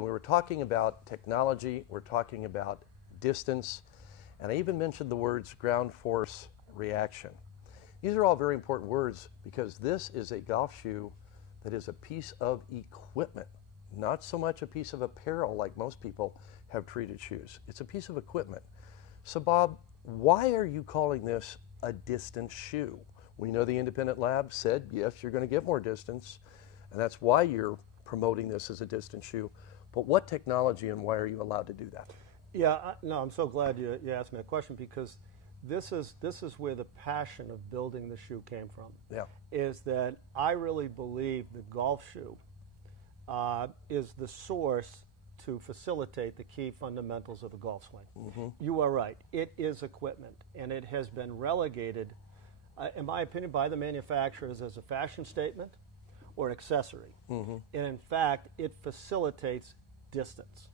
We were talking about technology, we're talking about distance, and I even mentioned the words ground force reaction. These are all very important words because this is a golf shoe that is a piece of equipment, not so much a piece of apparel like most people have treated shoes. It's a piece of equipment. So Bob, why are you calling this a distance shoe? We know the independent lab said, yes, you're going to get more distance, and that's why you're promoting this as a distance shoe. But what technology and why are you allowed to do that? Yeah, no, I'm so glad you asked me that question because this is where the passion of building the shoe came from. Yeah. Is that I really believe the golf shoe is the source to facilitate the key fundamentals of the golf swing. Mm-hmm. You are right. It is equipment, and it has been relegated, in my opinion, by the manufacturers as a fashion statement or accessory. Mm-hmm. And in fact, it facilitates distance,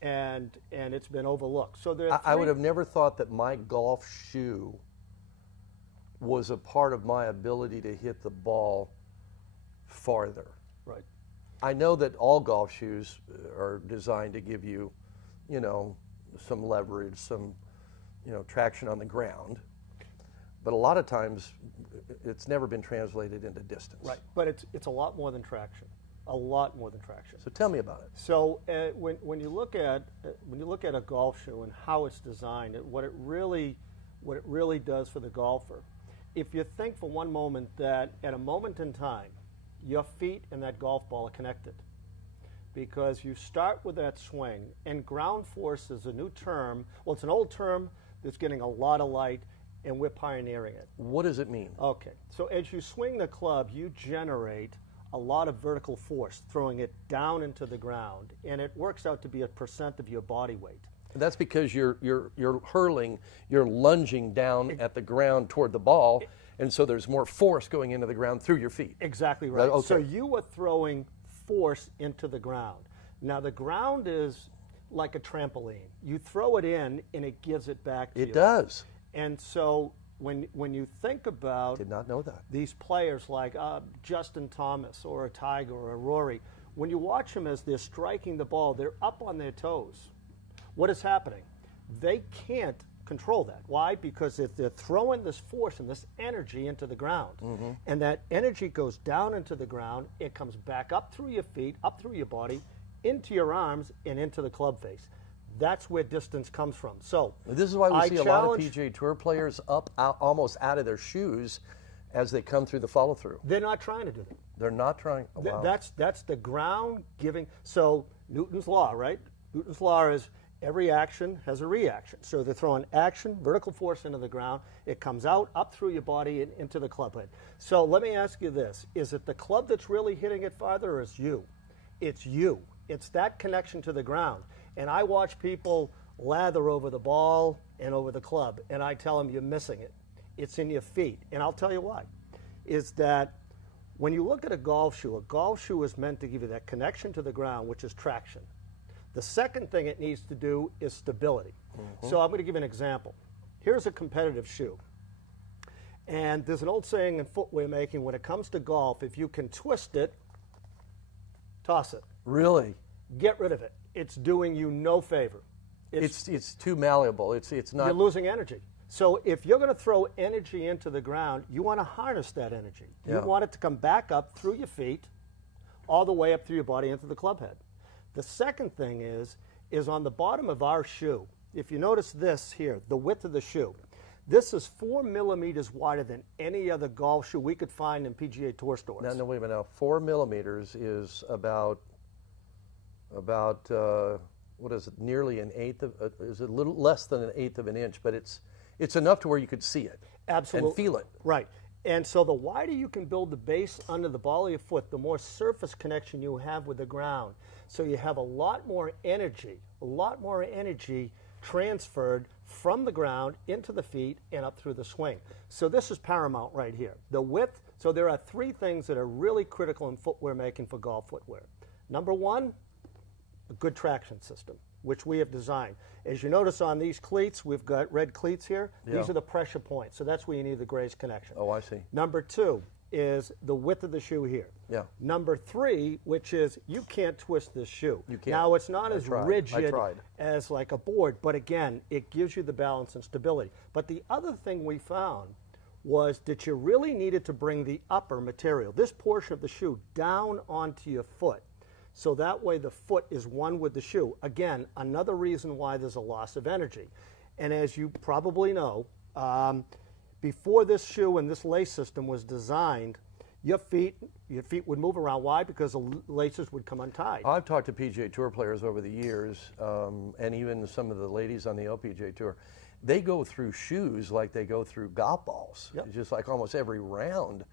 and it's been overlooked. So I would have never thought that my golf shoe was a part of my ability to hit the ball farther. Right. I know that all golf shoes are designed to give you, some leverage, some, traction on the ground. But a lot of times, it's never been translated into distance. Right, but it's a lot more than traction. A lot more than traction. So tell me about it. So when you look at a golf shoe and how it's designed, what it really does for the golfer, if you think for one moment that at a moment in time, your feet and that golf ball are connected, because you start with that swing, and ground force is a new term. Well, it's an old term that's getting a lot of light, and we're pioneering it. What does it mean? Okay, so as you swing the club, you generate a lot of vertical force, throwing it down into the ground, and it works out to be a % of your body weight. That's because you're hurling, you're lunging down at the ground toward the ball, and so there's more force going into the ground through your feet. Exactly right. Okay. So you are throwing force into the ground. Now the ground is like a trampoline. You throw it in, and it gives it back to you. It does. And so when you think about did not know that. These players like Justin Thomas or a Tiger or a Rory, when you watch them as they're striking the ball, they're up on their toes. What is happening? They can't control that. Why? Because if they're throwing this force and this energy into the ground, mm-hmm. and that energy goes down into the ground, it comes back up through your feet, up through your body, into your arms, and into the club face. That's where distance comes from. So this is why we see a lot of PGA Tour players almost out of their shoes as they come through the follow-through. They're not trying to do that. They're not trying. Oh, wow. That's the ground giving. So Newton's law, right? Newton's law is every action has a reaction. So they're throwing action, vertical force into the ground. It comes out, up through your body, and into the club head. So let me ask you this. Is it the club that's really hitting it farther, or is you? It's you. It's that connection to the ground. And I watch people lather over the ball and over the club, and I tell them you're missing it. It's in your feet. And I'll tell you why. Is that when you look at a golf shoe is meant to give you that connection to the ground, which is traction. The second thing it needs to do is stability. Mm-hmm. So I'm going to give you an example. Here's a competitive shoe. And there's an old saying in footwear making, when it comes to golf, if you can twist it, toss it. Really? Get rid of it. It's doing you no favor. It's too malleable. It's not. You're losing energy. So if you're going to throw energy into the ground, you want to harness that energy. Yeah. You want it to come back up through your feet, all the way up through your body into the club head. The second thing is on the bottom of our shoe. If you notice this here, the width of the shoe, this is 4 millimeters wider than any other golf shoe we could find in PGA Tour stores. No, wait a minute. Now, 4 millimeters is about what is it? Nearly an eighth of is a little less than an eighth of an inch, but it's enough to where you could see it. Absolutely. And feel it. Right. And so the wider you can build the base under the ball of your foot, the more surface connection you have with the ground. So you have a lot more energy transferred from the ground into the feet and up through the swing. So this is paramount right here. The width, so there are 3 things that are really critical in footwear making for golf footwear. Number 1, a good traction system, which we have designed. As you notice on these cleats, we've got red cleats here. Yeah. These are the pressure points, so that's where you need the graze connection. Oh, I see. Number 2, is the width of the shoe here. Yeah. Number 3, which is you can't twist this shoe. You can't. Now, it's not as rigid tried. as like a board, but again, it gives you the balance and stability. But the other thing we found was that you really needed to bring the upper material, this portion of the shoe, down onto your foot. So that way the foot is one with the shoe. Again, another reason why there's a loss of energy. And as you probably know, before this shoe and this lace system was designed, your feet would move around. Why? Because the laces would come untied. I've talked to PGA Tour players over the years, and even some of the ladies on the LPGA Tour. They go through shoes like they go through golf balls. Yep. It's just like almost every round,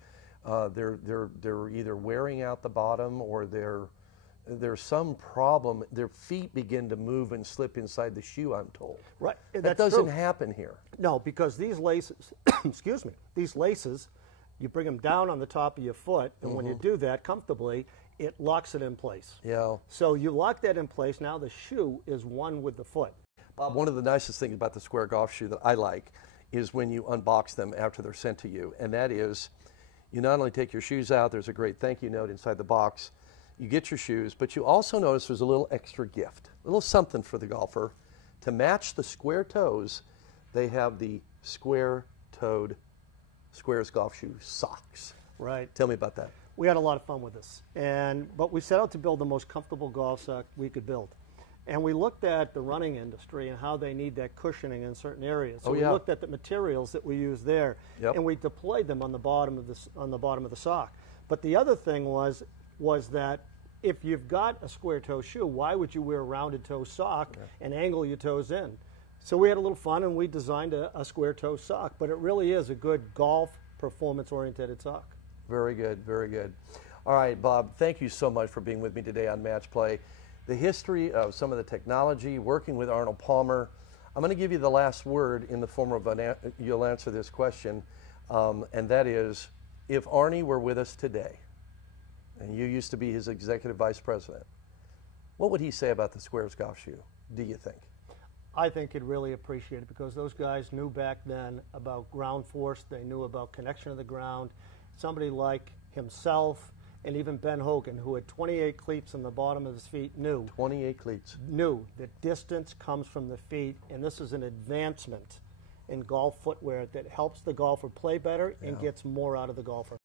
they're either wearing out the bottom or there's some problem. Their feet begin to move and slip inside the shoe, I'm told. Right. That doesn't happen here. No, because these laces, excuse me, these laces, you bring them down on the top of your foot, and when you do that comfortably, it locks it in place. Yeah. So you lock that in place. Now the shoe is one with the foot. Bob, one of the nicest things about the Sqairz Golf Shoe that I like is when you unbox them after they're sent to you, and that is you not only take your shoes out, there's a great thank you note inside the box, you get your shoes, but you also notice there's a little extra gift, a little something for the golfer. To match the square toes, they have the square-toed Sqairz Golf Shoe socks. Right. Tell me about that. We had a lot of fun with this, but we set out to build the most comfortable golf sock we could build. And we looked at the running industry and how they need that cushioning in certain areas. So we looked at the materials that we use there, and we deployed them on the bottom of the sock. But the other thing was that if you've got a square toe shoe, why would you wear a rounded toe sock and angle your toes in? So we had a little fun, and we designed a square toe sock. But it really is a good golf performance-oriented sock. Very good, very good. All right, Bob, thank you so much for being with me today on Match Play. The history of some of the technology, working with Arnold Palmer. I'm going to give you the last word in the form of you'll answer this question, and that is, if Arnie were with us today, and you used to be his executive vice president, what would he say about the Sqairz Golf Shoe, do you think? I think he'd really appreciate it, because those guys knew back then about ground force. They knew about connection to the ground. Somebody like himself and even Ben Hogan, who had 28 cleats on the bottom of his feet, knew. 28 cleats. Knew that distance comes from the feet, and this is an advancement in golf footwear that helps the golfer play better and gets more out of the golfer.